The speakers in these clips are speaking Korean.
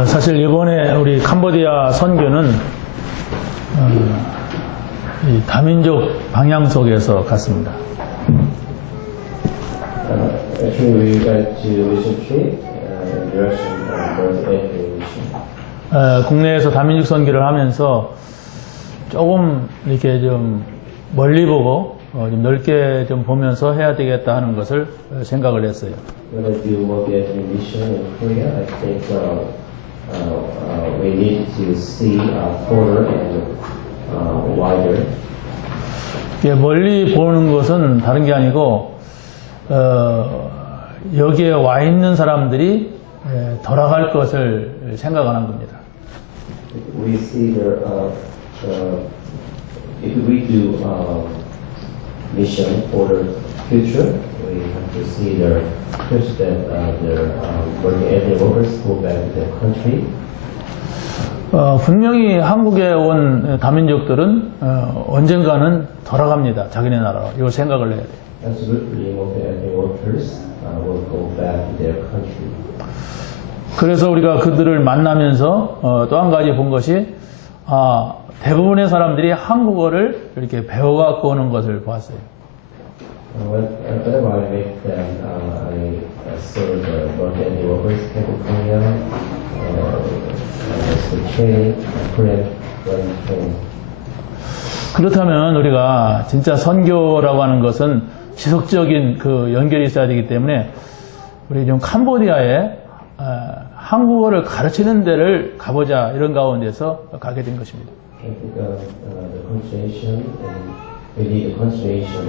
사실 이번에 우리 캄보디아 선교는 이 다민족 방향 속에서 갔습니다. Actually, we went to mission trip in direction of North African mission. 국내에서 다민족 선교를 하면서 조금 이렇게 좀 멀리 보고 좀 넓게 좀 보면서 해야 되겠다 하는 것을 생각을 했어요. When I do multi-ethnic mission in Korea, I think we need to see further and wider. 멀리 보는 것은 다른 게 아니고 여기에 와 있는 사람들이 돌아갈 것을 생각하는 겁니다. We see there, if we do mission for the future, we have to see their first that their working ethnic workers go back to their country. 분명히 한국에 온 다민족들은 언젠가는 돌아갑니다. 자기네 나라로. 이걸 생각을 해야 돼요. Absolutely, multi-ethnic workers will go back to their country. 그래서 우리가 그들을 만나면서 또 한 가지 본 것이 대부분의 사람들이 한국어를 이렇게 배워갖고 오는 것을 보았어요. Whenever I meet them, I saw the multi-ethnic workers came to Korea, the training, Korean training. 그렇다면 우리가 진짜 선교라고 하는 것은 지속적인 그 연결이 있어야 되기 때문에 우리 좀 캄보디아에 한국어를 가르치는 데를 가보자 이런 가운데서 가게 된 것입니다. I think the continuation, we need a continuation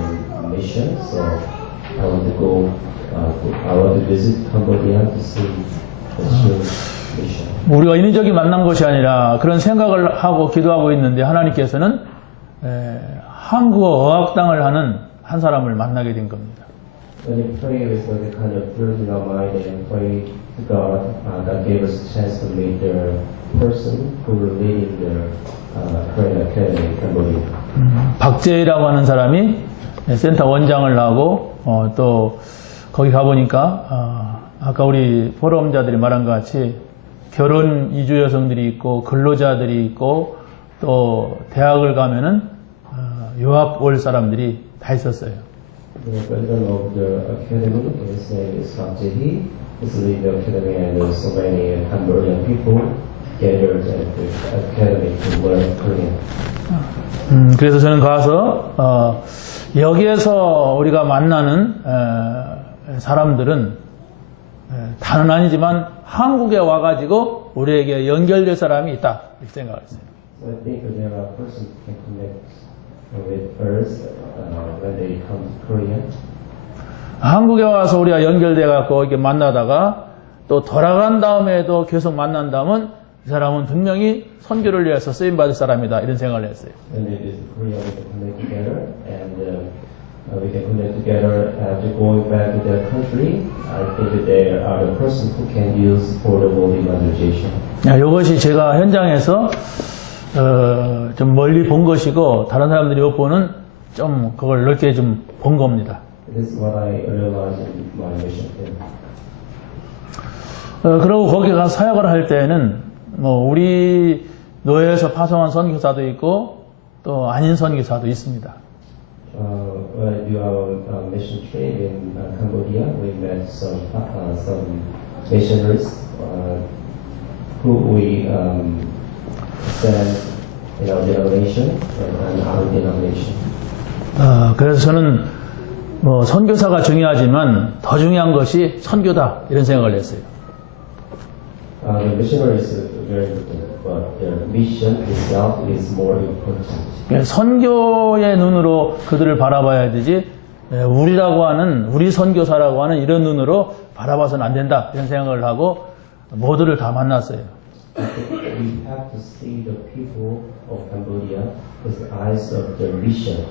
mission. So I want to go. I want to visit Cambodia to see the mission. 우리가 인위적인 만난 것이 아니라 그런 생각을 하고 기도하고 있는데 하나님께서는 한국어 어학당을 하는 한 사람을 만나게 된 겁니다. When we pray with the kind of purity in our mind and pray to God, God gave us a chance to meet the person who will lead the Korean Academy in Cambodia. 박재희라고 하는 사람이 센터 원장을 하고 또 거기 가보니까 아까 우리 포럼자들이 말한 것 같이 결혼 이주 여성들이 있고 근로자들이 있고 또 대학을 가면은 유학 올 사람들이 다 있었어요. The president of the academy, his name is Park Jae-hee, is leading the academy, and there's so many Cambodian people gathered at the academy to learn Korean. 그래서 저는 가서 여기에서 우리가 만나는 사람들은 다는 아니지만 한국에 와가지고 우리에게 연결될 사람이 있다 이렇게 생각했어요. So I think there are persons who can connect with us when they come to Korea. 한국에 와서 우리가 연결돼 갖고 이렇게 만나다가 또 돌아간 다음에도 계속 만난다면 이 사람은 분명히 선교를 위해서 쓰임 받을 사람이다 이런 생각을 했어요. When they visit Korea, we can connect together, and we can connect together after going back to their country. I think that there are the persons who can use for the world evangelization. 이것이 제가 현장에서 좀 멀리 본 것이고 다른 사람들이 못 보는 좀 그걸 넓게 좀 본 겁니다. This is what I realized in my mission. 그리고 거기 가서 사역을 할 때는 뭐 우리 노예에서 파송한 선교사도 있고 또 아닌 선교사도 있습니다. When I do our mission trip in Cambodia, we met some missionaries who we sent in our denomination and our denomination. 그래서 저는 뭐 선교사가 중요하지만 더 중요한 것이 선교다 이런 생각을 했어요. The missionary is very important, but the mission itself is more important. 선교의 눈으로 그들을 바라봐야 되지 우리라고 하는 우리 선교사라고 하는 이런 눈으로 바라봐서는 안 된다 이런 생각을 하고 모두를 다 만났어요. We have to see the people of Cambodia with the eyes of the mission.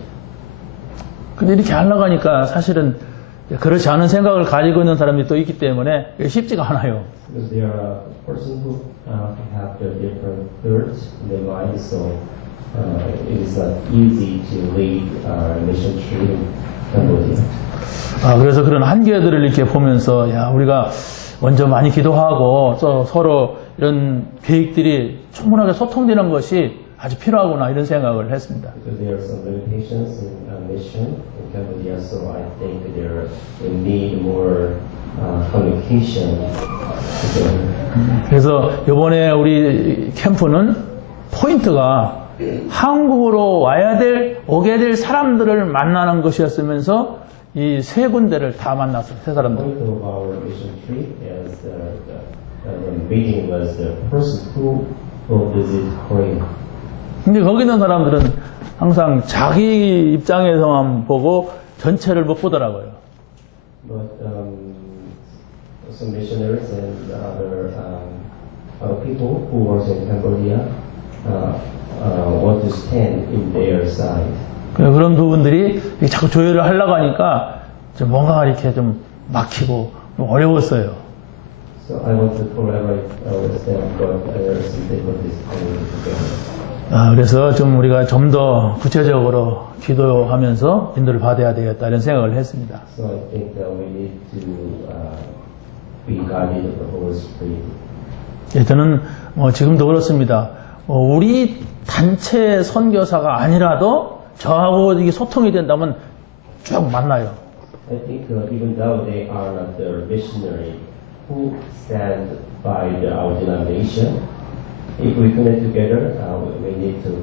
근데 이렇게 하려고 하니까 사실은 그렇지 않은 생각을 가지고 있는 사람이 또 있기 때문에 쉽지가 않아요. Because there are persons who have the different thoughts in their mind, so it is not easy to lead mission trip in Cambodia. 그래서 그런 한계들을 이렇게 보면서 우리가 먼저 많이 기도하고 서로 이런 계획들이 충분하게 소통되는 것이 아주 필요하구나 이런 생각을 했습니다. Because there are some limitations in mission in Cambodia, so I think we need more communication together. 그래서 이번에 우리 캠프는 포인트가 한국으로 오게 될 사람들을 만나는 것이었으면서 이 세 군데를 다 만났어요. 세 The 사람들. point of our mission trip is the meeting was the person who will visit Korea. 근데 거기 있는 사람들은 항상 자기 입장에서만 보고 전체를 못 보더라고요. But some missionaries and other people who work in Cambodia want to stand in their side. 그런 부분들이 자꾸 조율을 하려고 하니까 좀 뭔가 이렇게 좀 막히고 좀 어려웠어요. So I want to collaborate with them, but there are some difficulties coming together. 그래서 좀 우리가 좀 더 구체적으로 기도하면서 인도를 받아야 되겠다 이런 생각을 했습니다. So I think that we need to be guided of the Holy Spirit. 예, 저는 지금도 그렇습니다. 우리 단체 선교사가 아니라도 저하고 이게 소통이 된다면 쭉 만나요. I think even though they are not the missionary who stand by our denomination, if we connect together, we need to.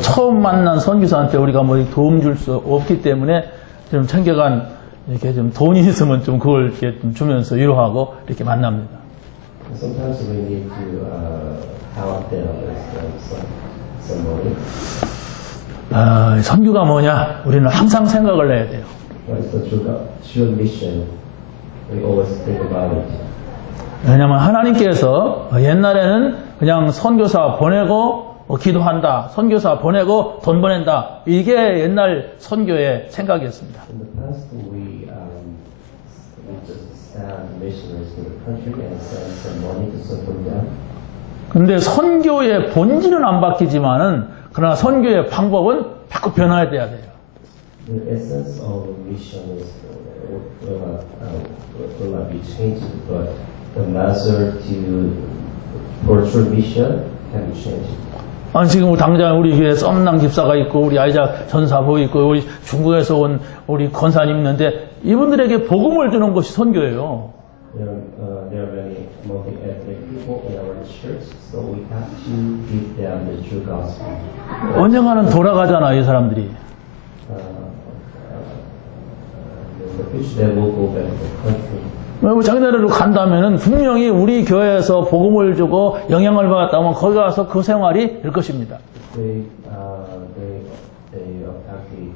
처음 만난 선교사한테 우리가 도움 줄 수 없기 때문에 좀 챙겨간 이렇게 좀 돈이 있으면 좀 그걸 이렇게 좀 주면서 위로하고 이렇게 만납니다. Sometimes we need to help them with some money. 선교가 뭐냐? 우리는 항상 생각을 해야 돼요. What is the true mission? We always think about it. 왜냐하면 하나님께서 옛날에는 그냥 선교사 보내고 기도한다, 선교사 보내고 돈 보낸다, 이게 옛날 선교의 생각이었습니다. In the past, we just send missionaries to the country and send some money to support them. 근데 선교의 본질은 안 바뀌지만은 그러나 선교의 방법은 자꾸 변화해야 돼요. The essence of the mission will not be changed, but the method for true mission can be changed. 지금 당장 우리 교회 썸남 집사가 있고 우리 아이작 전사부 있고 우리 중국에서 온 우리 권사님 있는데 이분들에게 복음을 주는 것이 선교예요. There are many multi-ethnic people in our church, so we have to give them the true gospel. 언젠가는 돌아가잖아 이 사람들이. In the future, they will go back to the country. 자기네로 간다면은 분명히 우리 교회에서 복음을 주고 영향을 받았다면 거기 가서 그 생활이 될 것입니다. They are happy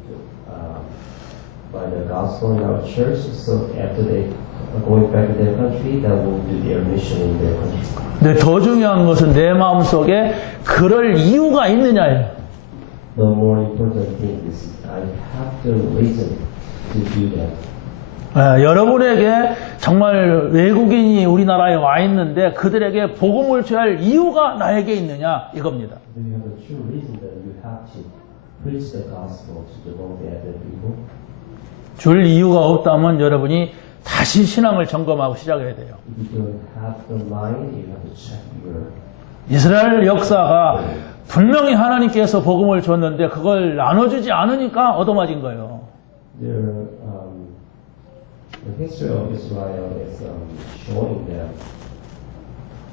by the gospel in our church, so after they are going back to their country, they will do their mission in their country. 근데 더 중요한 것은 내 마음속에 그럴 이유가 있느냐예요. The more important thing is I have the reason to do that. 여러분에게 정말 외국인이 우리나라에 와 있는데 그들에게 복음을 줘야 할 이유가 나에게 있느냐 이겁니다. Do you have a true reason that you have to preach the gospel to the multi-ethnic people? 줄 이유가 없다면 여러분이 다시 신앙을 점검하고 시작해야 돼요. If you don't have the mind, you have to check your. 이스라엘 역사가 분명히 하나님께서 복음을 줬는데 그걸 나눠주지 않으니까 얻어맞은 거예요. The history of Israel is showing that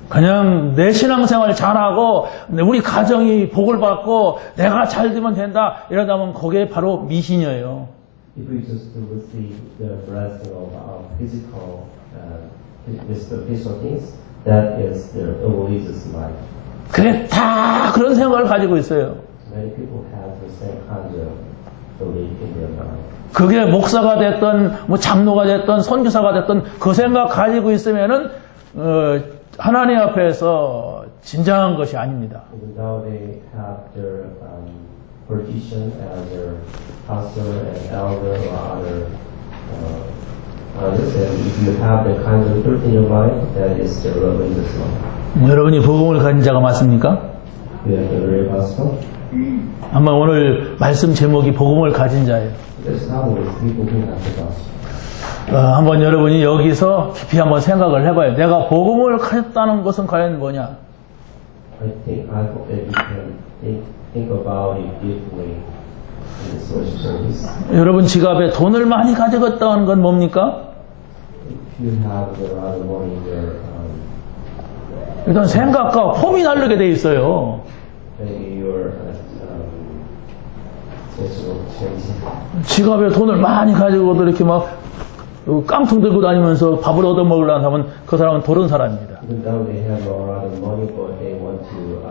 그냥 내 신앙생활 잘하고 우리 가정이 복을 받고 내가 잘 되면 된다 이러다면 그게 바로 미신이에요. if we just receive the blessing of our physical things, that is the religious life. 그게 다 그런 생각을 가지고 있어요. Many people have the same kind of belief in their mind. 그게 목사가 됐던 장로가 됐던 선교사가 됐던 그 생각 가지고 있으면은 하나님 앞에서 진정한 것이 아닙니다. Even though they have their position as their pastor and elder or others, and if you have the kind of truth in your mind, that is the religious life. 여러분이 복음을 가진 자가 맞습니까? You have the real gospel. 아마 오늘 말씀 제목이 복음을 가진 자예요. There's always people who have the gospel. 한번 여러분이 여기서 깊이 한번 생각을 해봐요. 내가 복음을 가졌다는 것은 과연 뭐냐? I hope that you can think about it deeply in this worship service. 여러분 지갑에 돈을 많이 가져갔다는 건 뭡니까? If you have a lot of money in your 일단 생각과 폼이 다르게 돼 있어요. maybe your schedule changing. 지갑에 돈을 많이 가지고도 이렇게 막 깡통 들고 다니면서 밥을 얻어먹으려고 하면 그 사람은 도른 사람입니다. Even though they have a lot of money, but they want to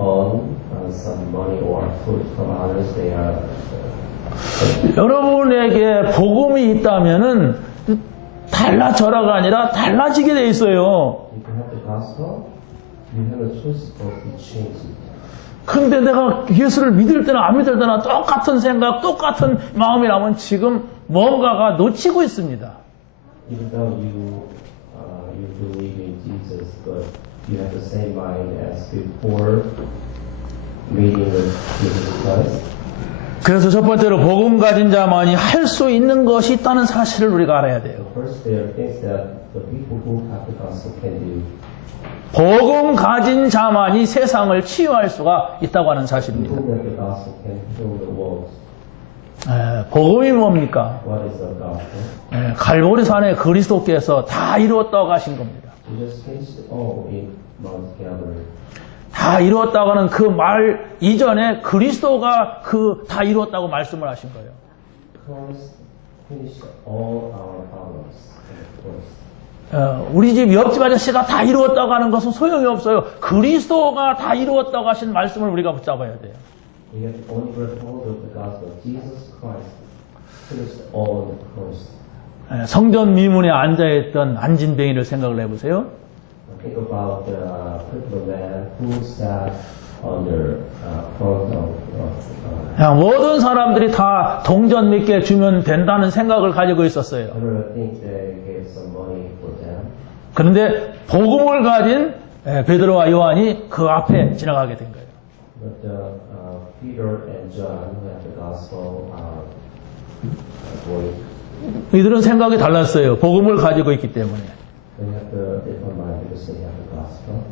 earn some money or food from others, they are. 여러분에게 복음이 있다면은 달라져라가 아니라 달라지게 돼 있어요. If you have the gospel, you have a choice of to change it. 근데 내가 예수를 믿을 때나 안 믿을 때나 똑같은 생각, 똑같은 마음이라면 지금 뭔가가 놓치고 있습니다. Even though you believe in Jesus, but you have the same mind as before meeting with Jesus Christ. 그래서 첫 번째로 복음 가진 자만이 할 수 있는 것이 있다는 사실을 우리가 알아야 돼요. First, there are things that the people who have the gospel can do. 복음 가진 자만이 세상을 치유할 수가 있다고 하는 사실입니다. People who have the gospel can heal the world. 복음이 뭡니까? What is the gospel? 갈보리산에 그리스도께서 다 이루었다고 하신 겁니다. Jesus finished all in Mount Calvary. 다 이루었다고 하는 그 말 이전에 그리스도가 그 다 이루었다고 말씀을 하신 거예요. Christ finished all our problems. Of course. 우리 집 옆집 아저씨가 다 이루었다고 하는 것은 소용이 없어요. 그리스도가 다 이루었다고 하신 말씀을 우리가 붙잡아야 돼요. We have to only grab hold of the gospel. Jesus Christ finished all on the cross. 성전 미문에 앉아있던 안진뱅이를 생각을 해보세요. Think about the crippled man who sat on the front of 그냥 모든 사람들이 다 동전 몇 개 주면 된다는 생각을 가지고 있었어요. everyone think they gave some money for them. 그런데 복음을 가진 베드로와 요한이 그 앞에 지나가게 된 거예요. But Peter and John who have the gospel boy, 이들은 생각이 달랐어요. 복음을 가지고 있기 때문에. they have the different mind because they have the gospel.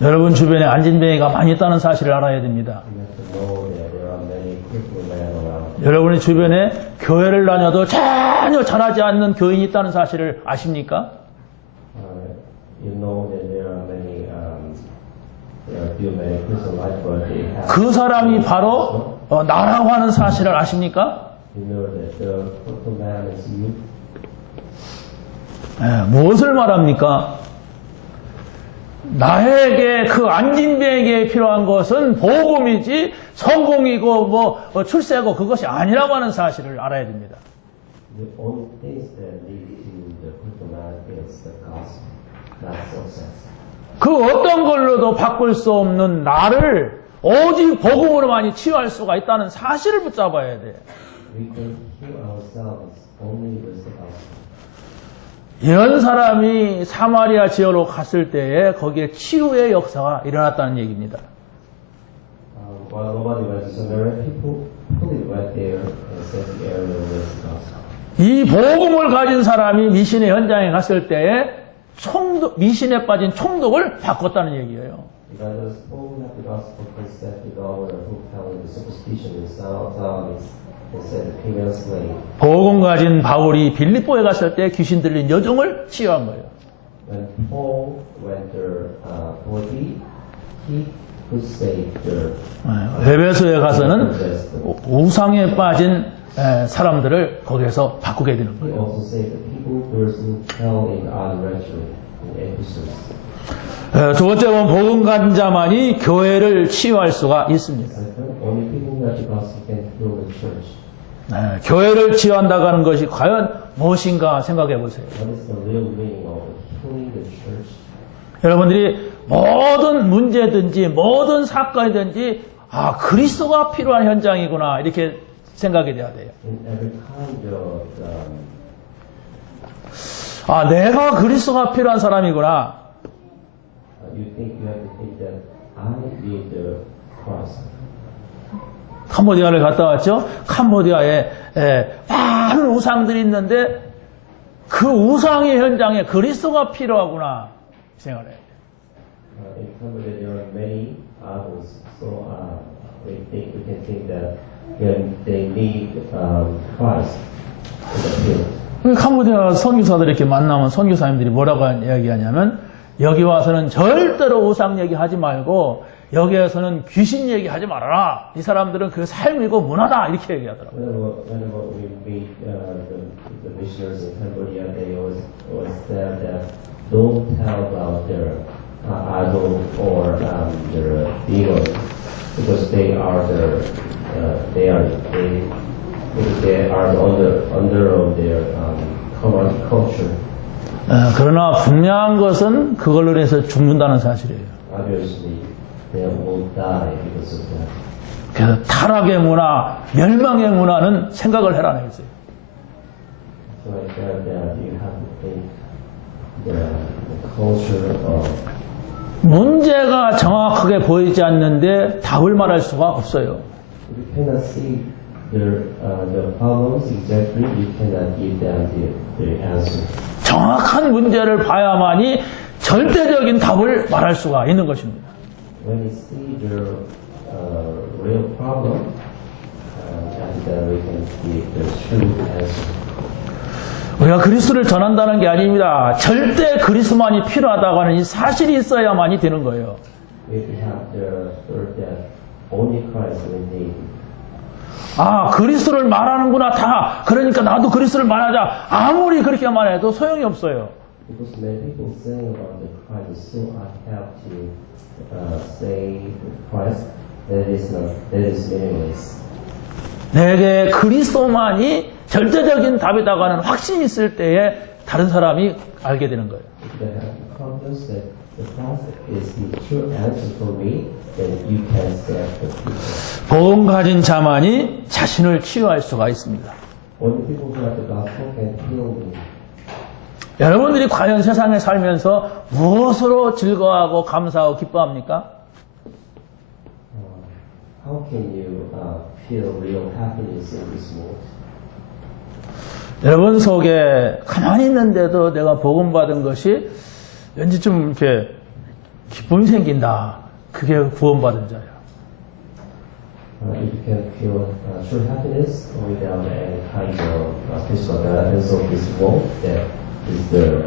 여러분 주변에 안진뱅이가 많이 있다는 사실을 알아야 됩니다. You have to know that there are many crippled men around. 여러분의 주변에 교회를 다녀도 전혀 잘하지 않는 교인이 있다는 사실을 아십니까? You know that there are many few many Christian life, but they have. 그 사람이 바로 나라고 하는 사실을 아십니까? You know that the crippled man is you. 무엇을 말합니까? 나에게 그 안진뱅에게 필요한 것은 복음이지 성공이고 뭐 출세고 그것이 아니라고 하는 사실을 알아야 됩니다. The only things that lead to the crippled man is the gospel, not success. 그 어떤 걸로도 바꿀 수 없는 나를 오직 복음으로만이 치유할 수가 있다는 사실을 붙잡아야 돼. We can heal ourselves only with the gospel. 이런 사람이 사마리아 지역으로 갔을 때에 거기에 치유의 역사가 일어났다는 얘기입니다. While nobody went to Samaria, people went there and said the area was the gospel. 이 복음을 가진 사람이 미신의 현장에 갔을 때에 미신에 빠진 총독을 바꿨다는 얘기예요. Because who have the gospel can set the governor who fell into superstition and sound towns and set the female slave. 복음 가진 바울이 빌립보에 갔을 때 귀신 들린 여종을 치유한 거예요. When Paul went there, he could save the 에베소에 가서는 우상에 빠진 사람들을 거기에서 바꾸게 되는 He 거예요. also saved the people who fell in idolatry in Ephesus. 두 번째 보면 복음 가진 자만이 교회를 치유할 수가 있습니다. Second, only people who have the gospel can heal the church. 교회를 치유한다고 하는 것이 과연 무엇인가 생각해 보세요. What is the real meaning of healing the church? 여러분들이 모든 문제든지 모든 사건이든지 그리스도가 필요한 현장이구나 이렇게 생각이 돼야 돼요. In every kind of 내가 그리스도가 필요한 사람이구나. you have to think that I need the Christ. 캄보디아를 갔다 왔죠. 캄보디아에 많은 우상들이 있는데 그 우상의 현장에 그리스도가 필요하구나 생각을 해요. In Cambodia, there are many idols, so we can think that they need Christ in the field. 캄보디아 선교사들 이렇게 만나면 선교사님들이 뭐라고 이야기하냐면 여기 와서는 절대로 우상 얘기하지 말고 여기에서는 귀신 얘기하지 말아라. 이 사람들은 그 삶이고 문화다 이렇게 얘기하더라고요. Whenever we meet the missionaries in Cambodia, they always say that don't tell about their idol or their demon because they are under of their common culture. 그러나 분명한 것은 그걸로 인해서 죽는다는 사실이에요. Obviously, they will die because of that. 그래서 타락의 문화, 멸망의 문화는 생각을 해라는 거죠. So I felt that you have to think the culture of 문제가 정확하게 보이지 않는데 답을 말할 수가 없어요. if you cannot see the problems exactly, you cannot give them the answer. 정확한 문제를 봐야만이 절대적인 답을 말할 수가 있는 것입니다. When you see the real problem, and then we can give the true answer. 우리가 그리스도를 전한다는 게 아닙니다. 절대 그리스도만이 필요하다고 하는 이 사실이 있어야만이 되는 거예요. We have the third that only Christ we need. 아, 그리스도를 말하는구나 다. 그러니까 나도 그리스도를 말하자. 아무리 그렇게 말해도 소용이 없어요. Because many people saying about the Christ, so I have to say Christ. That is meaningless. 내게 그리스도만이 절대적인 답이다고 하는 확신이 있을 때에 다른 사람이 알게 되는 거예요. If they have confidence that the Christ is the true answer for me, then you can save the people. 복음 가진 자만이 자신을 치유할 수가 있습니다. Only people who have the gospel can heal me. 여러분들이 과연 세상에 살면서 무엇으로 즐거워하고 감사하고 기뻐합니까? How can you feel real happiness in this world? 여러분 속에 가만히 있는데도 내가 복음 받은 것이 왠지 좀 이렇게 기쁨이 생긴다. 그게 구원받은 자예요. If you can feel true happiness without any kind of physical guidance of this world, that is the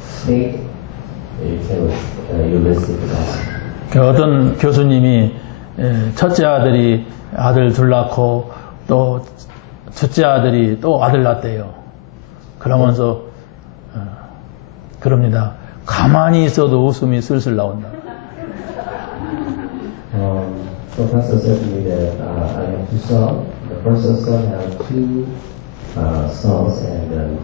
state you receive the gospel. 어떤 교수님이 첫째 아들이 아들 둘 낳고 또 둘째 아들이 또 아들 낳았대요. 그러면서 그럽니다. 가만히 있어도 웃음이 슬슬 나온다. So Pastor said to me that I have two sons. The first son has two sons, and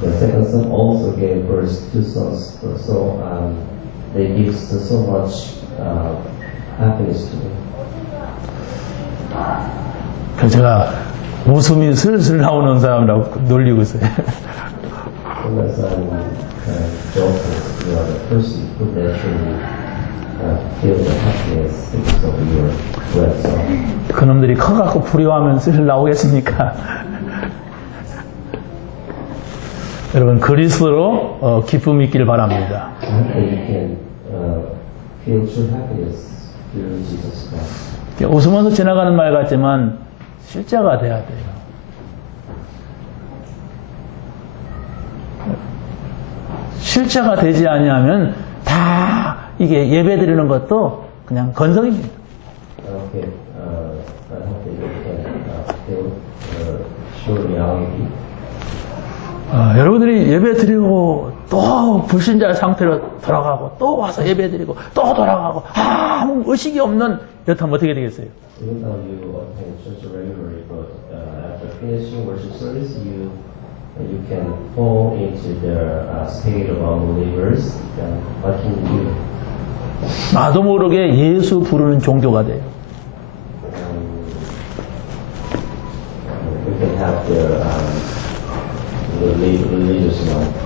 the second son also gave birth to two sons. So they give so much happiness to me. 그래서 제가 웃음이 슬슬 나오는 사람이라고 놀리고 있어요. Unless I'm joking, you are the person who naturally feel the happiness because of your breath. So. 그놈들이 커갖고 불효하면 슬슬 나오겠습니까? 여러분 그리스도로 기쁨이 있기를 바랍니다. I hope that you can feel true happiness through Jesus Christ. 웃으면서 지나가는 말 같지만 실제가 돼야 돼요. 실제가 되지 않으면 다 이게 예배 드리는 것도 그냥 건성입니다. Okay, I hope that you can feel true reality. 여러분들이 예배 드리고 또 불신자의 상태로 돌아가고 또 와서 예배 드리고 또 돌아가고 아무 의식이 없는 이렇다면 어떻게 되겠어요? Even though you attend church regularly, but after finishing worship service, you can fall into the state of unbelievers. Then what can you do? 나도 모르게 예수 부르는 종교가 돼요. We can have the religious life.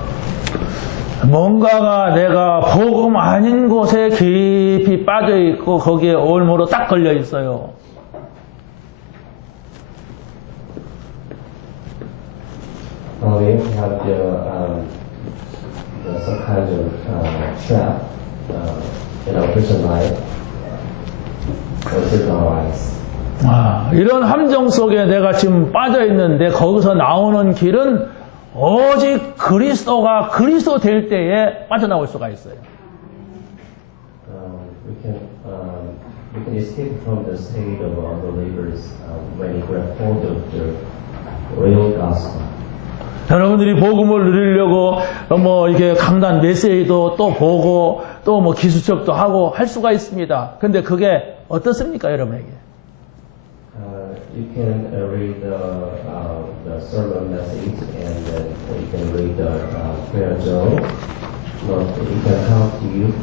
뭔가가 내가 복음 아닌 곳에 깊이 빠져 있고 거기에 올무로 딱 걸려 있어요. we have some kind of trap in our personal life or in our lives. 이런 함정 속에 내가 지금 빠져 있는데 거기서 나오는 길은 오직 그리스도가 그리스도 될 때에 빠져나올 수가 있어요. We can escape from the state of unbelievers when we grab hold of the real gospel. 여러분들이 복음을 누리려고 뭐 이렇게 강단 메시지도 또 보고 또 뭐 기수첩도 하고 할 수가 있습니다. 근데 그게 어떻습니까, 여러분에게? You can read the sermon message and then you can read the prayer journal. But it can help you.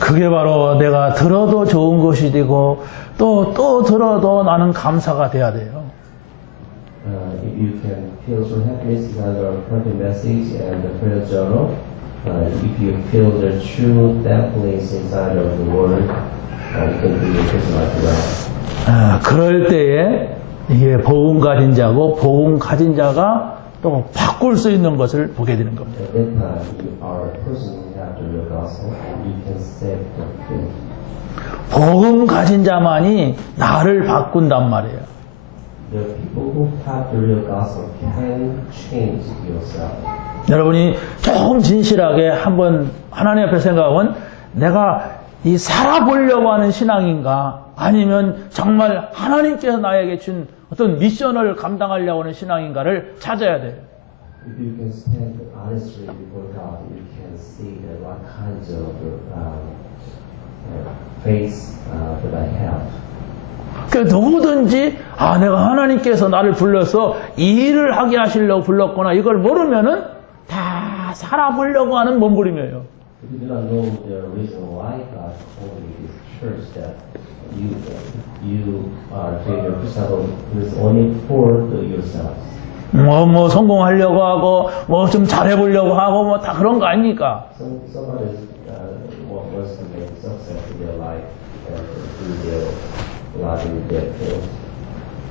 그게 바로 내가 들어도 좋은 것이 되고 또 들어도 나는 감사가 돼야 돼요. If you can feel true happiness inside our printed message and the prayer journal, if you feel the true thankfulness inside of the word, you can do your personal life well. 그럴 때에 이게 복음 가진 자고 복음 가진 자가 또 바꿀 수 있는 것을 보게 되는 겁니다. At that time, you are a person who have the real gospel and you can save the field. 복음 가진 자만이 나를 바꾼단 말이에요. The people who have the real gospel can change yourself. 여러분이 조금 진실하게 한번 하나님 앞에 생각하면 내가 이 살아보려고 하는 신앙인가 아니면 정말 하나님께서 나에게 준 어떤 미션을 감당하려고 하는 신앙인가를 찾아야 돼요. If you can stand honestly before God, you can see that what kinds of faith that I have. 그 누구든지 내가 하나님께서 나를 불러서 이 일을 하게 하시려고 불렀구나 이걸 모르면은 다 살아보려고 하는 몸부림이에요. If you do not know the reason why God called you to this church, that you are doing your yourself is only for yourselves. 뭐 성공하려고 하고 뭐 좀 잘해보려고 하고 뭐 다 그런 거 아닙니까? Somebody wants to make success in their life and do their life in their field.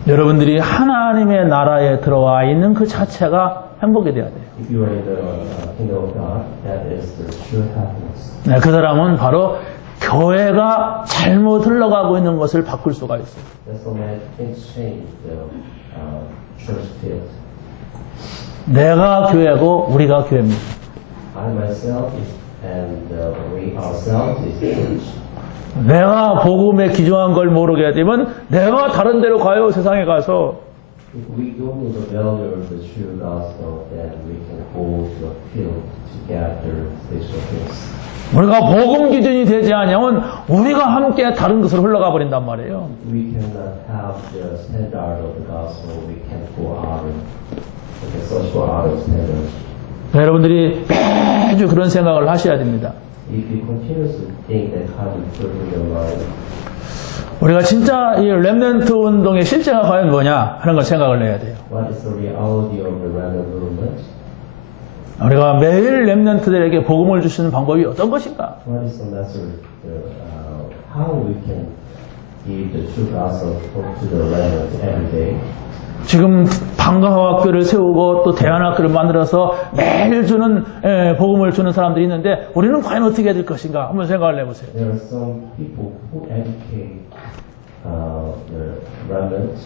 여러분들이 하나님의 나라에 들어와 있는 그 자체가 행복이 돼야 돼요. If you are in the kingdom of God, that is the true happiness. 네, 그 사람은 바로 교회가 잘못 흘러가고 있는 것을 바꿀 수가 있어요. That's the man can change the church field. 내가 교회고 우리가 교회입니다. I myself and we ourselves is church. 내가 복음에 기중한 걸 모르게 되면 내가 다른 데로 가요, 세상에 가서. If we don't know the value of the true gospel, then we can go to a field to gather spiritual things. 우리가 복음 기준이 되지 않으면 우리가 함께 다른 것으로 흘러가 버린단 말이에요. We cannot have the standard of the gospel. We can go out of, we can search for out of standard. 여러분들이 매주 그런 생각을 하셔야 됩니다. If you continuously think that how you put in your life, 우리가 진짜 이 렘넌트 운동의 실제가 과연 뭐냐 하는 걸 생각을 해야 돼요. what is the reality of the remnant movement? 우리가 매일 렘넌트들에게 복음을 주시는 방법이 어떤 것인가? What is the message? How we can give the true gospel to the remnant every day? 지금 방과학교를 세우고 또 대안학교를 만들어서 매일 주는 복음을 주는 사람들이 있는데 우리는 과연 어떻게 해야 될 것인가 한번 생각을 해보세요. There are some people who educate the remnant.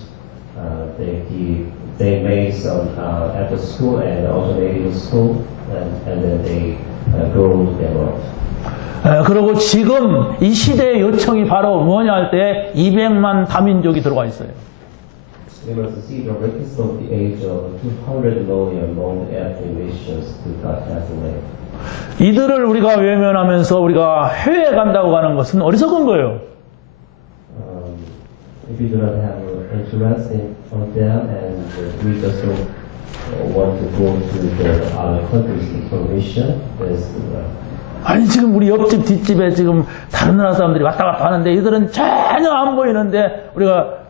They made some at the school and alternative school, and then they go to the world. 그리고 지금 이 시대의 요청이 바로 뭐냐 할 때 200만 다민족이 들어가 있어요. We must see the records of the age of 200 million among the ethnic nations to God has made. 이들을 우리가 외면하면서 우리가 해외에 간다고 가는 것은 어리석은 거예요. If you do not have interest on them and we just don't want to go to the other countries for mission, there's 아니 지금 우리 옆집 뒷집에 지금 다른 나라 사람들이 왔다 갔다 하는데 이들은 전혀 안 보이는데 우리가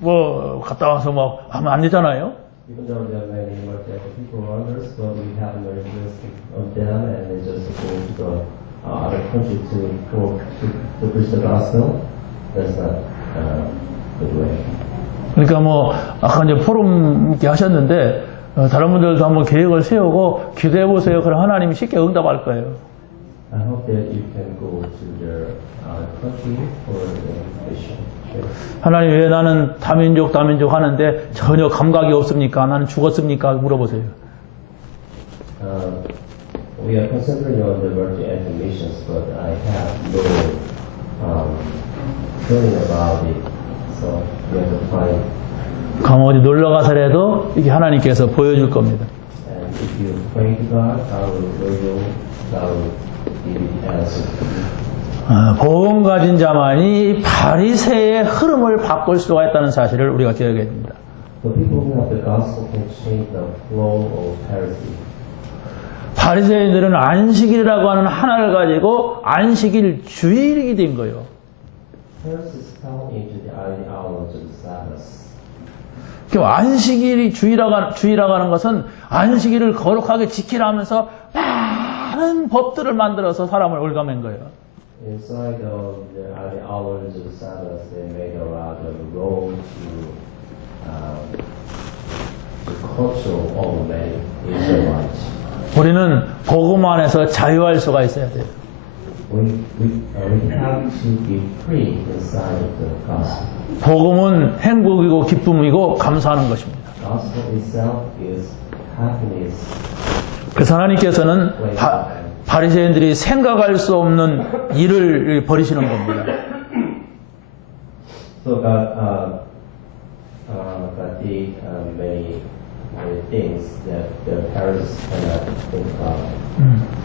뭐 갔다 와서 뭐 하면 안 되잖아요. even though there are many multiple people around us, but we have no interest on them and they just go to the other country to preach the gospel. That's not good way. 그러니까 뭐 아까 이제 포럼 이렇게 하셨는데 다른 분들도 한번 계획을 세우고 기도해 보세요. 그럼 하나님이 쉽게 응답할 거예요. I hope that you can go to their country for the mission trip. 하나님 왜 나는 다민족 하는데 전혀 감각이 없습니까? 나는 죽었습니까? 물어보세요. We are concentrating on the multi-ethnic missions, but I have no feeling about it. So we have to find. 강 어디 놀러 가서라도 이게 하나님께서 보여줄 겁니다. And if you pray to God, God will give you the answer. 복음 가진 자만이 바리새의 흐름을 바꿀 수가 있다는 사실을 우리가 기억해야 됩니다. The people who have the gospel can change the flow of heresy. 바리새인들은 안식일이라고 하는 하나를 가지고 안식일 주일이 된 거예요. Heresies fell into the ideology of the Sabbath. 안식일이 주의라고 하는 것은 안식일을 거룩하게 지키라면서 많은 법들을 만들어서 사람을 올가맨 거예요. Inside of the ideology of the Sabbath, they made a lot of road to the culture of many Israelites. 우리는 복음 안에서 자유할 수가 있어야 돼요. We have to be free inside of the gospel. 복음은 행복이고 기쁨이고 감사하는 것입니다. Gospel itself is happiness. 그래서 하나님께서는 바리새인들이 생각할 수 없는 일을 버리시는 겁니다. So God did many things that the Pharisees cannot think of.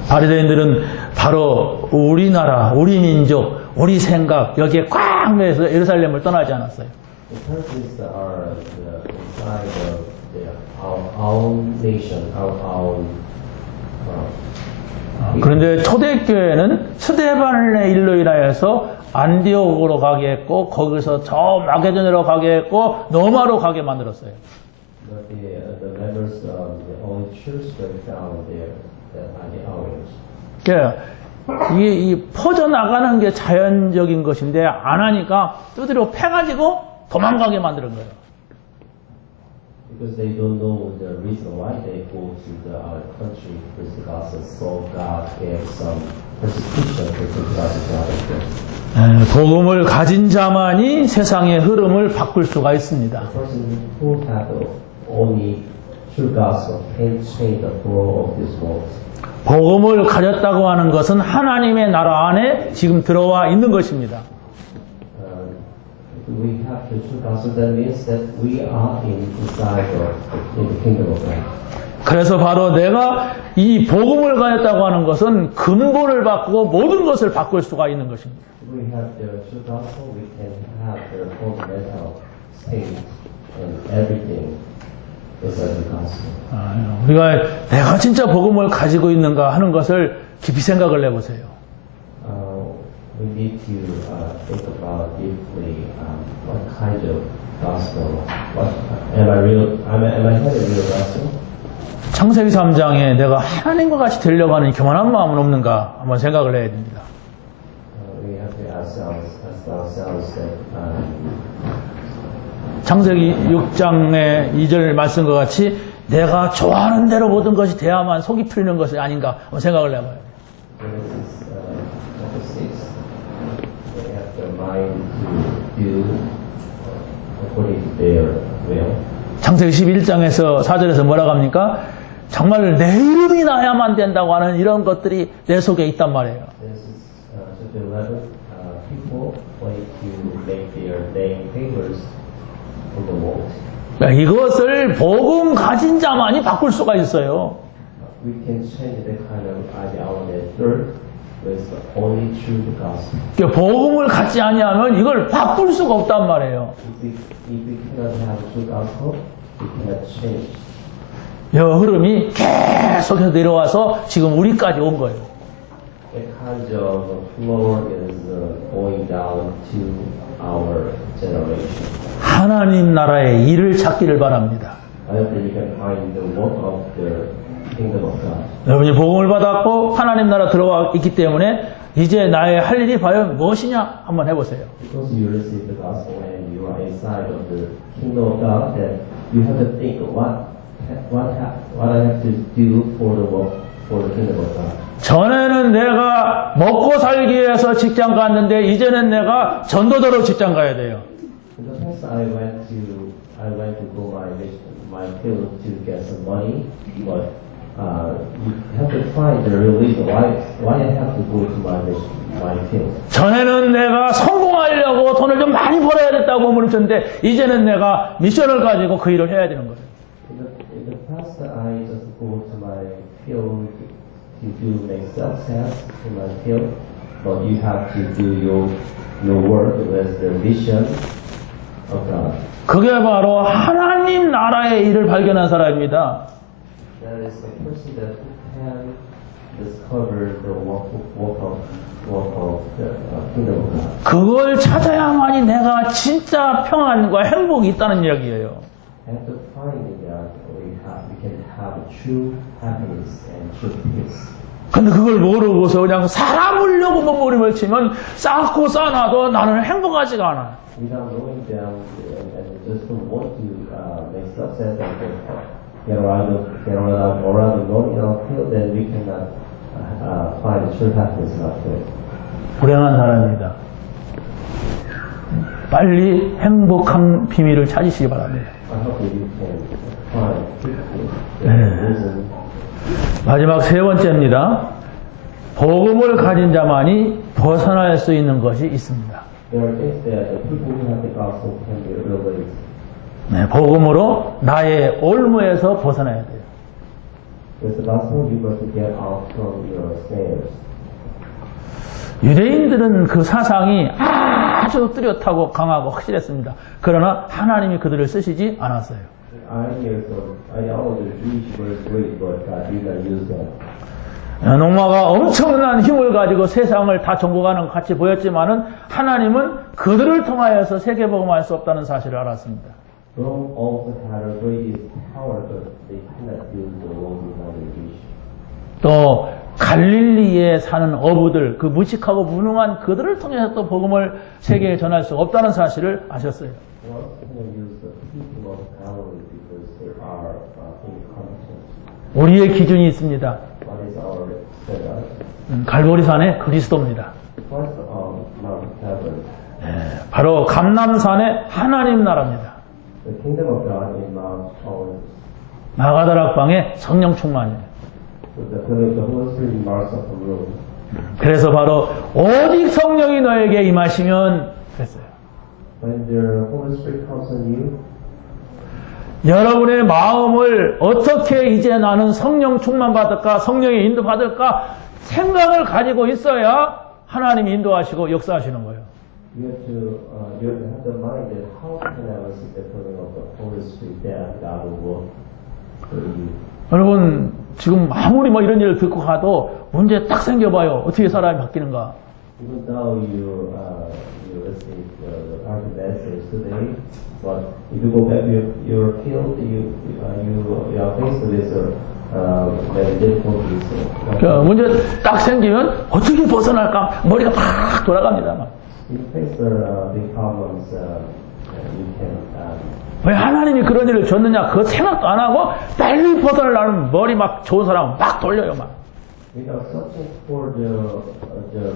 바리새인들은 바로 우리나라, 우리 민족, 우리 생각 여기에 꽉 매서 예루살렘을 떠나지 않았어요. The Pharisees are inside of our own nation, our own. 그런데 초대교회는 스데반의 일로 인하여서 안디옥으로 가게 했고 거기서 저 마게도냐로 가게 했고 노마로 가게 만들었어요. But the members of the old church went down there at the hours. 그러니까 이게 퍼져나가는 게 자연적인 것인데 안 하니까 두드려 패가지고 도망가게 만드는 거예요. Because they don't know the reason why they go to the other country with the gospel. So God gave some persecution to the gospel. 복음을 가진 자만이 세상의 흐름을 바꿀 수가 있습니다. The person who have the only true gospel can change the flow of this world. 복음을 가졌다고 하는 것은 하나님의 나라 안에 지금 들어와 있는 것입니다. We have the true gospel. That means that we are inside in the kingdom of God. 그래서 바로 내가 이 복음을 가졌다고 하는 것은 근본을 바꾸고 모든 것을 바꿀 수가 있는 것입니다. If we have the true gospel, we can have the fundamental state and everything inside the gospel. 우리가 내가 진짜 복음을 가지고 있는가 하는 것을 깊이 생각을 해보세요. We need to think about deeply what kind of gospel. Am I having real gospel? 창세기 3장에 내가 하나님과 같이 되려고 하는 교만한 마음은 없는가 한번 생각을 해야 됩니다. We have to ask ourselves that 창세기 6장의 2절 말씀과 같이 내가 좋아하는 대로 모든 것이 돼야만 속이 풀리는 것이 아닌가 한번 생각을 해봐요. Genesis chapter 6, they have the mind to do according to their will. 창세기 11장에서 4절에서 뭐라고 합니까? 정말 내 이름이 나야만 된다고 하는 이런 것들이 내 속에 있단 말이에요. Genesis chapter 11, people like to make their name famous in the world. 이것을 복음 가진 자만이 바꿀 수가 있어요. We can change that kind of ideology with only through the gospel. 그러니까 복음을 갖지 아니하면 이걸 바꿀 수가 없단 말이에요. If we cannot have true gospel, we cannot change. 이 흐름이 계속해서 내려와서 지금 우리까지 온 거예요. That kind of flow is going down to our generation. 하나님 나라의 일을 찾기를 바랍니다. I hope that you can find the work of the kingdom of God. 여러분이 복음을 받았고 하나님 나라 들어와 있기 때문에 이제 나의 할 일이 과연 무엇이냐 한번 해보세요. Because you receive the gospel and you are inside of the kingdom of God, that you have to think what what I have to do for the work for the kingdom of God. 전에는 내가 먹고 살기 위해서 직장 갔는데 이제는 내가 전도자로 직장 가야 돼요. In the past, I went to go my field to get some money, but you have to find the real reason why I have to go to my field. 전에는 내가 성공하려고 돈을 좀 많이 벌어야겠다고 몸을 쳤는데 이제는 내가 미션을 가지고 그 일을 해야 되는 거예요. In the past, I just go to my field to make success in my field, but you have to do your work with the vision of God. 그게 바로 하나님 나라의 일을 발견한 사람입니다. That is the person that can discover the work of the kingdom of God. 그걸 찾아야만이 내가 진짜 평안과 행복이 있다는 이야기예요. And to find that we can have true happiness and true peace. 근데 그걸 모르고서 그냥 사람을 려고 몸부림을 치면 쌓고 쌓아놔도 나는 행복하지가 않아. Without knowing them and just don't want to make success and get around going in our field, then we cannot find true happiness in our field. 불행한 사람입니다. 빨리 행복한 비밀을 찾으시기 바랍니다. I hope that you can find quickly the reason. 마지막 세 번째입니다. 복음을 가진 자만이 벗어날 수 있는 것이 있습니다. There are things that the people who have the gospel can be realized. 네, 복음으로 나의 올무에서 벗어나야 돼요. With the gospel, you got to get out from your snares. 유대인들은 그 사상이 아주 뚜렷하고 강하고 확실했습니다. 그러나 하나님이 그들을 쓰시지 않았어요. Ideas of ideology, Jewish were great, but God did not use them. 농마가 엄청난 힘을 가지고 세상을 다 정복하는 것 같이 보였지만은 하나님은 그들을 통하여서 세계복음할 수 없다는 사실을 알았습니다. Rome also had a great power, but they could not use the world without a Jewish. 또 갈릴리에 사는 어부들, 그 무식하고 무능한 그들을 통해서 또 복음을 세계에 전할 수 없다는 사실을 아셨어요. They also cannot use the people of Galilee because they are incompetent. 우리의 기준이 있습니다. What is our standard? 갈보리산의 그리스도입니다. First on Mount Calvary. 바로 감람산의 하나님 나라입니다. The kingdom of God in Mount Olives. 마가다락방의 성령 충만이에요. The Holy Spirit marks of the room. 그래서 바로 오직 성령이 너에게 임하시면 그랬어요. When the Holy Spirit comes on you, 여러분의 마음을 어떻게 이제 나는 성령 충만 받을까, 성령의 인도 받을까 생각을 가지고 있어야 하나님이 인도하시고 역사하시는 거예요. you have to have the mind that how can I receive the filling of the Holy Spirit that God will work for you. 여러분 지금 아무리 뭐 이런 일을 듣고 가도 문제 딱 생겨봐요. 어떻게 사람이 바뀌는가. Even though you receive the perfect message today, but if you go back to your field, you are faced with very difficulties. 그 문제 딱 생기면 어떻게 벗어날까 머리가 팍 돌아갑니다. 막. You face big problems. You can. 왜 하나님이 그런 일을 줬느냐 그 생각도 안 하고 빨리 벗어나려는 머리 막 좋은 사람은 막 돌려요 막. Without searching for the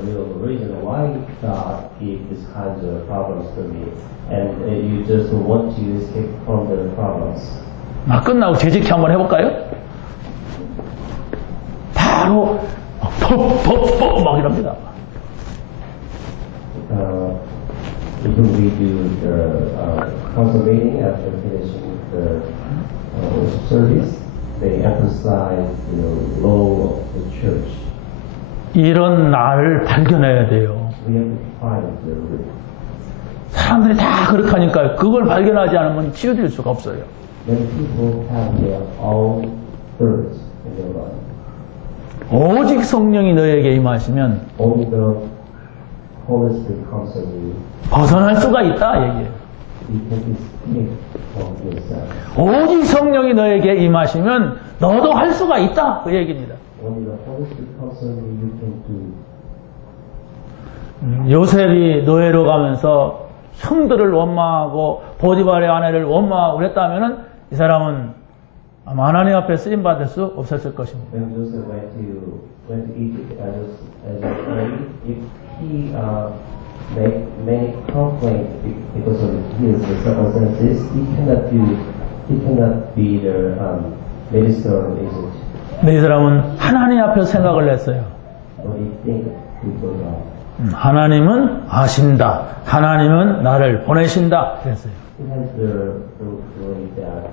real reason why God gave these kinds of problems to me, and you just want to escape from the problems. 막 끝나고 재직기 한번 해볼까요? 바로 퍽퍽퍽 막 이럽니다. Even we do the council meeting after finishing the service, they emphasize the role of the church. 이런 나를 발견해야 돼요. We have to find the root. 사람들이 다 그렇게 하니까 그걸 발견하지 않으면 치유될 수가 없어요. Many people have their own thirst in their life. 오직 성령이 너에게 임하시면 Only the Holy Spirit comes on you. 벗어날 수가 있다 얘기예요. You can escape from yourself. 오직 성령이 너에게 임하시면 너도 할 수가 있다 그 얘기입니다. Only the Holy Spirit comes on you, you can do. 요셉이 노예로 가면서 형들을 원망하고 보디발의 아내를 원망하고 그랬다면은 이 사람은 아마 하나님 앞에 쓰임 받을 수 없었을 것입니다. When Joseph went to Egypt as a slave, if he make many complaints because of his circumstances, he cannot be the minister of Egypt. 근데 이 사람은 하나님 앞에 생각을 했어요. What do you think before God? 하나님은 아신다. 하나님은 나를 보내신다. 그랬어요. He has the belief that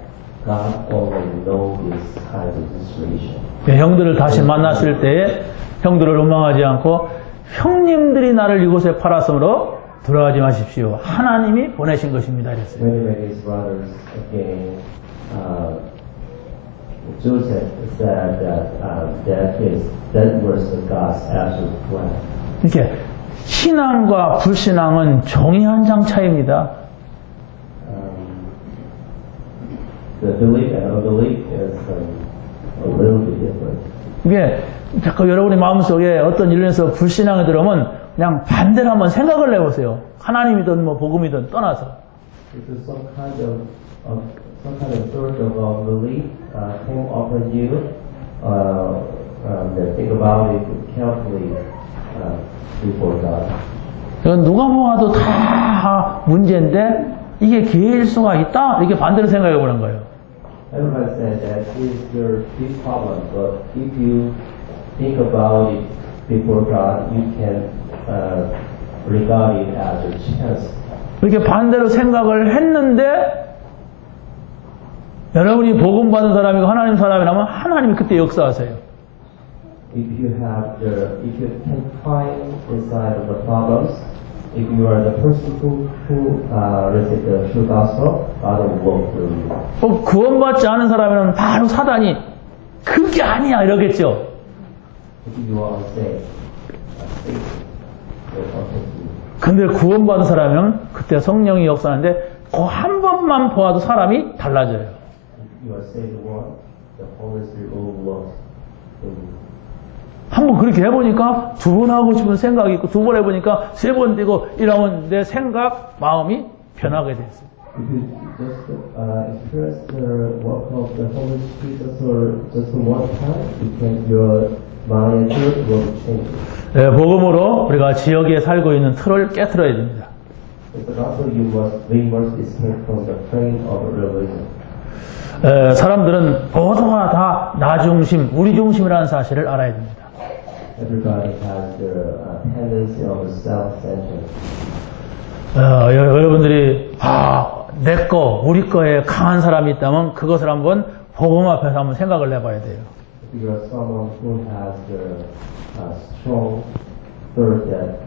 God already knows this kind of situation. 형들을 다시 만났을 때에 형들을 원망하지 않고 형님들이 나를 이곳에 팔았으므로 돌아가지 마십시오. 하나님이 보내신 것입니다. 그랬어요. When he met his brothers again, Joseph said that was God's absolute plan. 이렇게 신앙과 불신앙은 종이 한 장 차이입니다. The belief and unbelief is a little bit different. 이게 자꾸 여러분의 마음속에 어떤 일에서 불신앙이 들어오면 그냥 반대로 한번 생각을 해보세요. 하나님이든 뭐 복음이든 떠나서. If some kind of sort of unbelief came upon you, then think about it carefully before God. 이건 누가 보아도 다 문제인데 이게 기회일 수가 있다? 이렇게 반대로 생각해 보는 거예요. Everyone says that is your big problem, but if you think about it before God, you can regard it as a chance. 이렇게 반대로 생각을 했는데 여러분이 복음 받은 사람이고 하나님 사람이라면 하나님이 그때 역사하세요. If you can find inside of the problems, if you are the person who receive the true gospel, God will work through you. 구원받지 않은 사람이면 바로 사단이 그게 아니야 이러겠죠. If you are unsaved, Satan will contact you. 근데 구원받은 사람은 그때 성령이 역사하는데 그 한 번만 보아도 사람이 달라져요. If you are saved one, the Holy Spirit will work through you. 한번 그렇게 해보니까 두 번 하고 싶은 생각이 있고 두 번 해보니까 세 번 되고 이러면 내 생각, 마음이 변하게 됐어요. If you just express the work of the Holy Spirit just one time, your mind and spirit will change. 네, 복음으로 우리가 지역에 살고 있는 틀을 깨트려야 됩니다. With the gospel, we must escape from the train of religion. 사람들은 모두가 다 나 중심, 우리 중심이라는 사실을 알아야 됩니다. Everybody has the tendency of self-centered. 여러분들이 내 거, 우리 거에 강한 사람이 있다면 그것을 한번 복음 앞에서 한번 생각을 해봐야 돼요. If you are someone who has the strong thirst that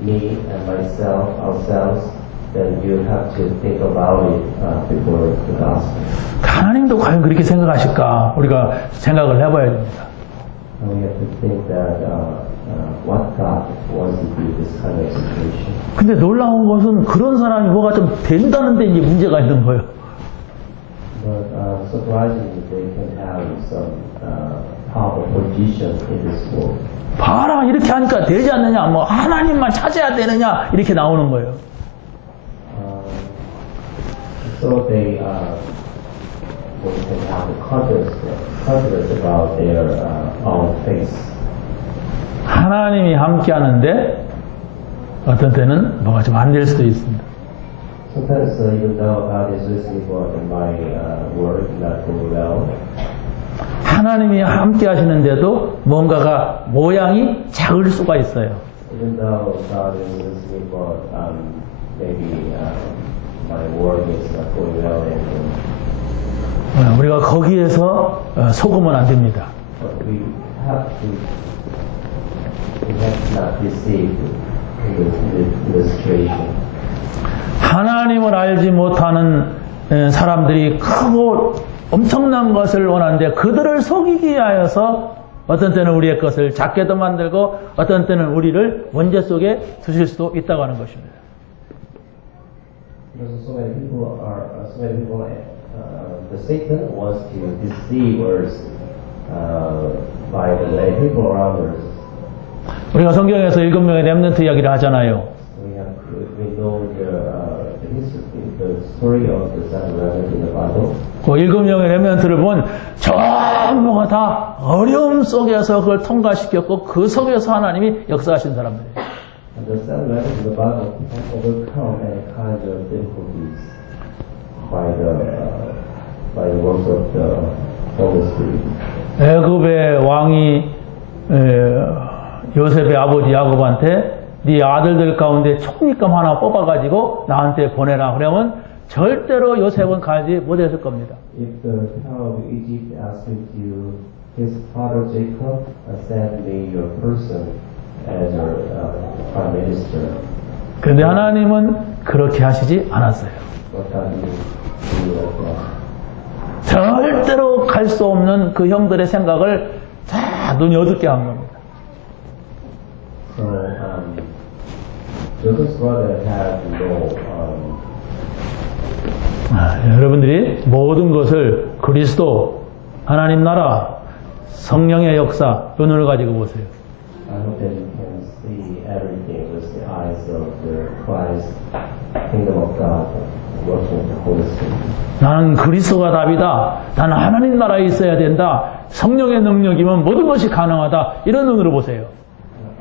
me and myself, ourselves, then you have to think about it before the gospel. 하나님도 과연 그렇게 생각하실까? 우리가 생각을 해봐야 됩니다. And we have to think that what God wants to do this kind of situation. 근데 놀라운 것은 그런 사람이 뭐가 좀 된다는데 이제 문제가 있는 거예요. But surprisingly, they can have some power position in this world. 봐라 이렇게 하니까 되지 않느냐 뭐 하나님만 찾아야 되느냐 이렇게 나오는 거예요. So they can have the confidence about their own faith. 하나님이 함께 하는데 어떤 때는 뭐가 좀 안 될 수도 있습니다. Sometimes even though God is with me, but my work not going well. 하나님이 함께 하시는데도 뭔가가 모양이 작을 수가 있어요. Even though God is with me, but maybe my work is not going well anymore. 우리가 거기에서 속으면 안 됩니다. But we have not deceived in this situation. 하나님을 알지 못하는 사람들이 크고 엄청난 것을 원하는데 그들을 속이기 위하여서 어떤 때는 우리의 것을 작게도 만들고 어떤 때는 우리를 원죄 속에 두실 수도 있다고 하는 것입니다. Because so many people, the Satan wants to deceive us by the many people around us. 우리가 성경에서 7명의 렘넌트 이야기를 하잖아요. We know the story of the 7-Eleven in the Bible. 그 7명의 렘넌트를 보면 전부가 다 어려움 속에서 그걸 통과시켰고 그 속에서 하나님이 역사하신 사람들이에요. And the 7-Eleven in the Bible can overcome any kind of difficulties by the works of the Holy Spirit. 애굽의 왕이 요셉의 아버지 야곱한테 네 아들들 가운데 총리감 하나 뽑아가지고 나한테 보내라 그러면 절대로 요셉은 가지 못했을 겁니다. If the Pharaoh of Egypt asked him to his father Jacob, send me your person as your prime minister. 그런데 하나님은 그렇게 하시지 않았어요. What God do like that? 절대로 갈 수 없는 그 형들의 생각을 다 눈이 어둡게 한 겁니다. So Joseph's brother had no. 여러분들이 모든 것을 그리스도, 하나님 나라, 성령의 역사, 눈을 가지고 보세요. I hope that you can see everything with the eyes of the Christ, kingdom of God, working with the Holy Spirit. 나는 그리스도가 답이다. 나는 하나님 나라에 있어야 된다. 성령의 능력이면 모든 것이 가능하다. 이런 눈으로 보세요.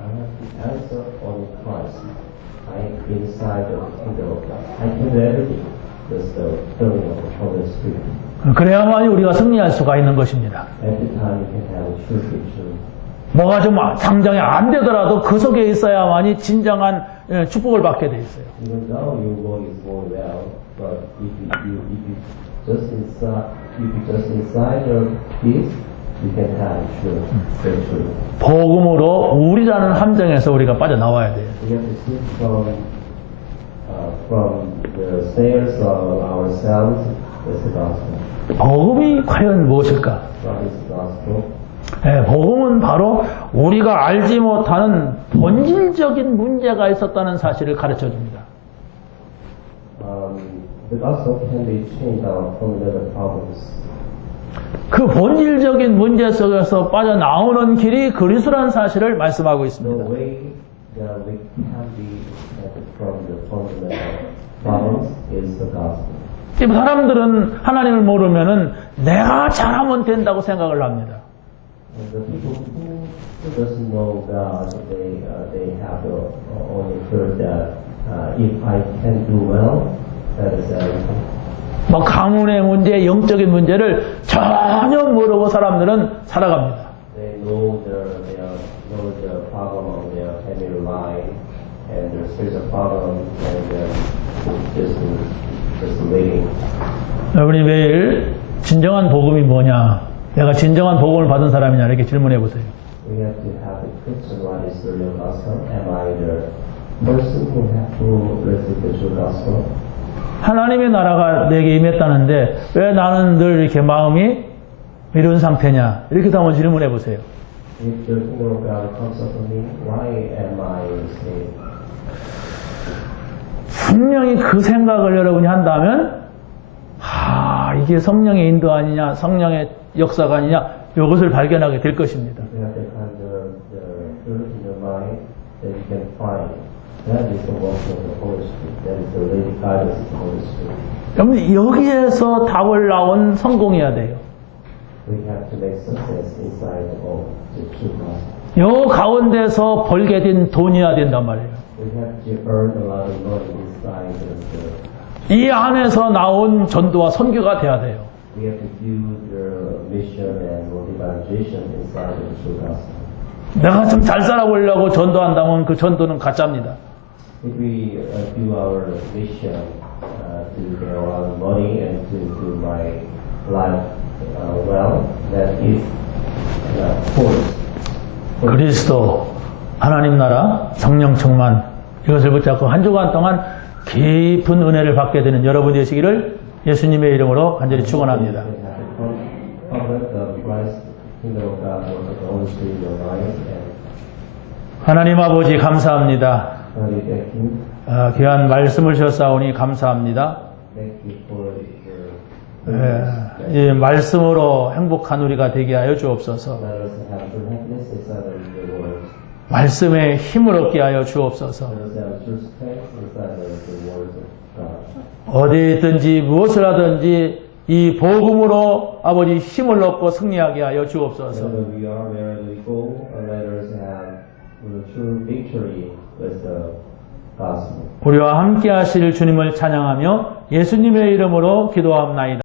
I have the answer on Christ. I am inside of the kingdom of God. I can do everything with the filling of the Holy Spirit. 그래야만이 우리가 승리할 수가 있는 것입니다. Every time you can have a true victory. 뭐가 좀 당장에 안 되더라도 그 속에 있어야만이 진정한 축복을 받게 돼 있어요. Even though your work is going well, but if you just inside your peace, you can have true victory. 복음으로 우리라는 함정에서 우리가 빠져나와야 돼요. We have to switch from the snares of ourselves with the gospel. 복음이 과연 무엇일까? What is the gospel? 복음은 바로 우리가 알지 못하는 본질적인 문제가 있었다는 사실을 가르쳐 줍니다. The gospel can be changed our fundamental problems. 그 본질적인 문제 속에서 빠져나오는 길이 그리스도라는 사실을 말씀하고 The 있습니다. way that we can be protected from the fundamental problems is the gospel. 지금 사람들은 하나님을 모르면은 내가 잘하면 된다고 생각을 합니다. And the people who doesn't know God, they have only heard that if I can do well, that is everything. 뭐 가문의 문제, 영적인 문제를 전혀 모르고 사람들은 살아갑니다. They know the problem of their family line and their spiritual problem, and they're just waiting. 여러분이 매일 진정한 복음이 뭐냐? 내가 진정한 복음을 받은 사람이냐? 이렇게 질문해 보세요. We have to have the question: what is the real gospel? Am I the person who receive the true gospel? 하나님의 나라가 내게 임했다는데 왜 나는 늘 이렇게 마음이 이런 상태냐? 이렇게 한번 질문해 보세요. If the kingdom of God comes upon me, why am I saved? 분명히 그 생각을 여러분이 한다면 이게 성령의 인도 아니냐, 성령의 역사가 아니냐, 이것을 발견하게 될 것입니다. If you have that kind of the truth in your mind, then you can find that is the work of the Holy Spirit. That is the leading guidance of the Holy Spirit. 여러분 여기에서 답을 나온 성공해야 돼요. We have to make success inside of the true gospel. 요 가운데서 벌게 된 돈이어야 된단 말이에요. We have to earn a lot of money inside of the. 이 안에서 나온 전도와 선교가 돼야 돼요. We have to do the mission and evangelization inside of the true gospel. 내가 좀 잘 살아보려고 전도한다면 그 전도는 가짜입니다. If we do our mission to get a lot of money and to do my life well, that is force. 그리스도, 하나님 나라, 성령 충만 이것을 붙잡고 한 주간 동안 깊은 은혜를 받게 되는 여러분 되시기를 예수님의 이름으로 간절히 축원합니다. 하나님 아버지 감사합니다. 귀한 말씀을 주셨사오니 감사합니다. 이 말씀으로 행복한 우리가 되게 하여 주옵소서. 말씀에 힘을 얻게 하여 주옵소서. Let us have true strength inside of the word of God. 어디에 있든지 무엇을 하든지 이 복음으로 아버지 힘을 얻고 승리하게 하여 주옵소서. Wherever we are, wherever we go, let us have true victory with the gospel. 우리와 함께 하실 주님을 찬양하며 예수님의 이름으로 기도합나이다.